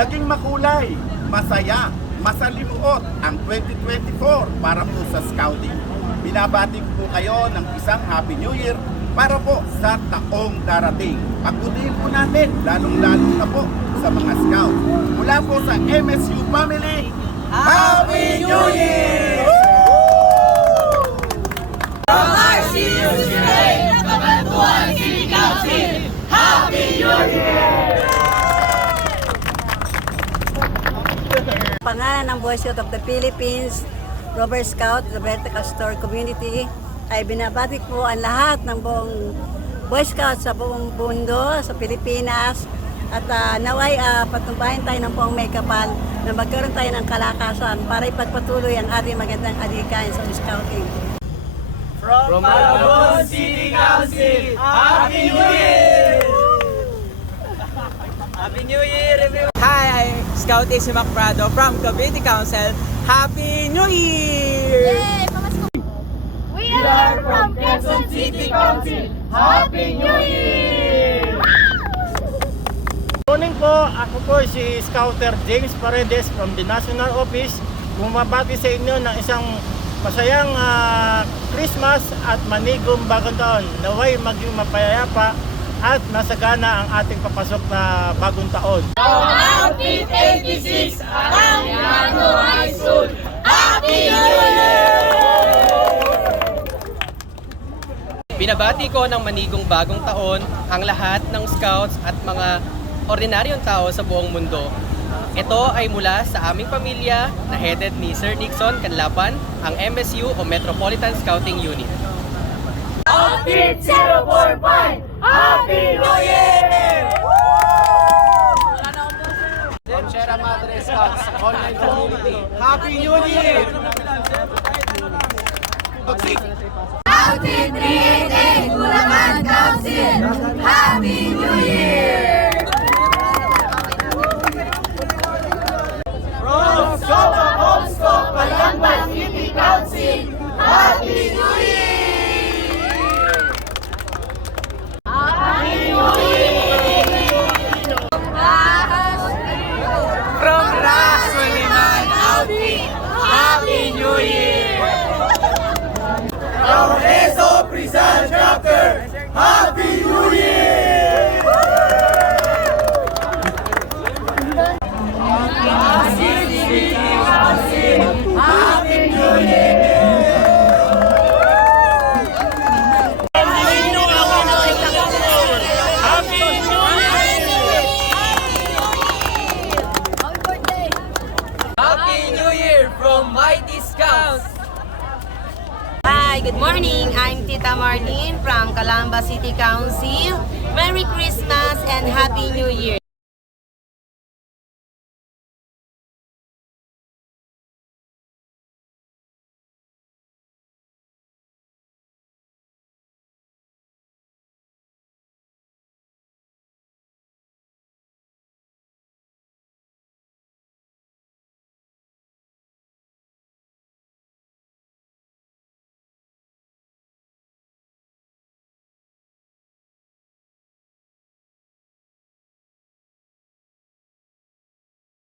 Naging makulay, masaya, masalimuot ang 2024 para po sa Scouting. Binabati ko po kayo ng isang Happy New Year para po sa taong darating. Pagbutiin po natin, lalong-lalo na po sa mga Scout. Mula po sa MSU Family, Happy New Year! From RCUCA, Cabanatuan City Council, Happy New Year! Pangalan ng Boy Scout of the Philippines, Robert Scout, Roberto Castor Community, ay binabati po ang lahat ng buong Boy Scout sa buong mundo, sa Pilipinas, at naway patubayan tayo ng buong may kapal na magkaroon tayo ng kalakasan para ipagpatuloy ang ating magandang adhikain sa Scouting. From Cabanatuan City Council, Happy New Year! Happy New Year, everyone! Hi, I'm Scout AC Macprado from Cavite Council. Happy New Year! We are from Quezon City Council, Happy New Year! Morning po, ako po si Scouter James Paredes from the National Office. Bumabati sa inyo ng isang masayang Christmas at manigong bagong taon. Naway maging mapayapa at masagana ang ating papasok na bagong taon. Happy 86 ang Milano High School! Happy New Year! Binabati ko ng manigong bagong taon ang lahat ng scouts at mga ordinaryong tao sa buong mundo. Ito ay mula sa aming pamilya na headed ni Sir Nixon Canlapan, ang MSU o Metropolitan Scouting Unit. Outfit 045! Happy New Year! From Sierra Madre Scouts Online Community. Happy New Year! Outfit 388 Bulacan Council! Happy New Year! From Soba Homesco Palambas City Council! Happy New Year! Happy New Year! From Ras Suliman Outfit. Happy New Year! From Rezo Prizal Chapter, Happy New Year! City Council! Happy New Year! Happy New Year from Mighty Scouts! Hi, good morning. I'm Tita Marlene from Calamba City Council. Merry Christmas and Happy New Year.